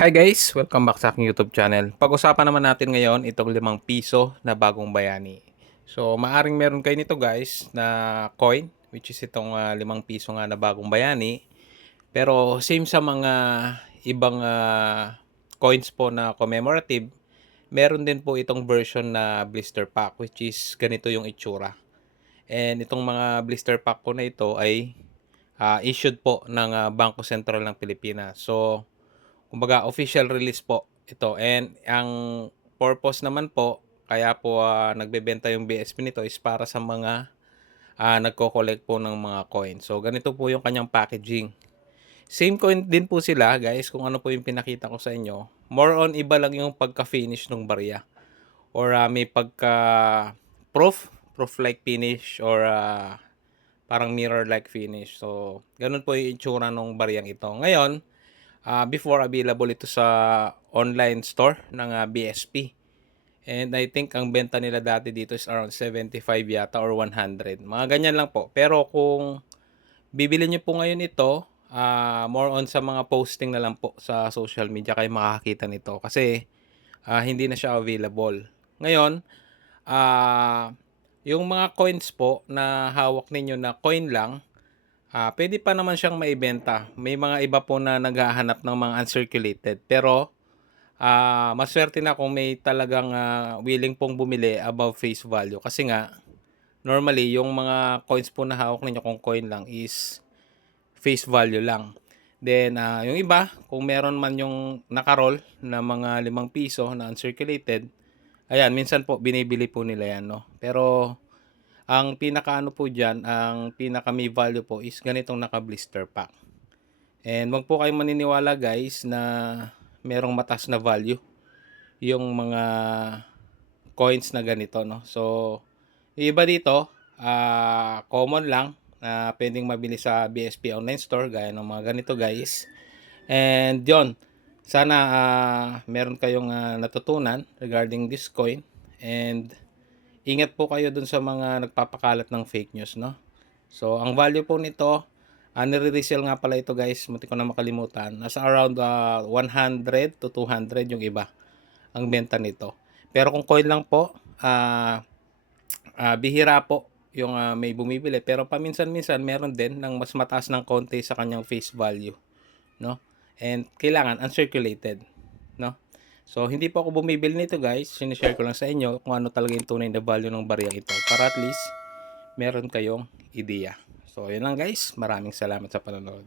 Hi guys! Welcome back sa aking YouTube channel. Pag-usapan naman natin ngayon itong 5 piso na bagong bayani. So, maaring meron kayo nito guys na coin, which is itong 5 piso nga na bagong bayani. Pero same sa mga ibang coins po na commemorative, meron din po itong version na blister pack, which is ganito yung itsura. And itong mga blister pack po na ito ay issued po ng Bangko Sentral ng Pilipinas. So, kumbaga official release po ito, and ang purpose naman po kaya po nagbebenta yung BSP nito is para sa mga nagko-collect po ng mga coin. So ganito po yung kanyang packaging. Same coin din po sila guys, kung ano po yung pinakita ko sa inyo. More on iba lang yung pagka-finish ng barya, or may pagka proof like finish, or parang mirror like finish. So ganun po yung itsura ng baryang ito. Ngayon, before available ito sa online store ng BSP. And I think ang benta nila dati dito is around 75 yata or 100. Mga ganyan lang po. Pero kung bibili nyo po ngayon ito, more on sa mga posting na lang po sa social media kayo makakakita nito. Kasi hindi na siya available. Ngayon, yung mga coins po na hawak ninyo na coin lang, puwede pa naman siyang maibenta. May mga iba po na naghahanap ng mga uncirculated. Pero, masuwerte na kung may talagang willing pong bumili above face value. Kasi nga, normally, yung mga coins po na hawak ninyo kung coin lang is face value lang. Then, yung iba, kung meron man yung nakaroll na mga 5 piso na uncirculated, ayan, minsan po binibili po nila yan, no? Pero, ang pinakaano po diyan, ang pinaka may value po is ganitong naka-blister pack. And wag po kayong maniniwala guys na merong mataas na value yung mga coins na ganito, no. So, yung iba dito, common lang na pwedeng mabili sa BSP online store gaya ng mga ganito guys. And yon, sana meron kayong natutunan regarding this coin, and ingat po kayo dun sa mga nagpapakalat ng fake news, no? So, ang value po nito, nire-resell nga pala ito guys, muntik ko na makalimutan. Nasa around 100 to 200 yung iba ang benta nito. Pero kung coin lang po, bihira po yung may bumibili. Pero paminsan-minsan meron din ng mas mataas ng konti sa kanyang face value, no? And kailangan uncirculated, no? So, hindi po ako bumibili nito guys. Sinishare ko lang sa inyo kung ano talaga yung tunay na value ng barya ito. Para at least, meron kayong ideya. So, yun lang guys. Maraming salamat sa panonood.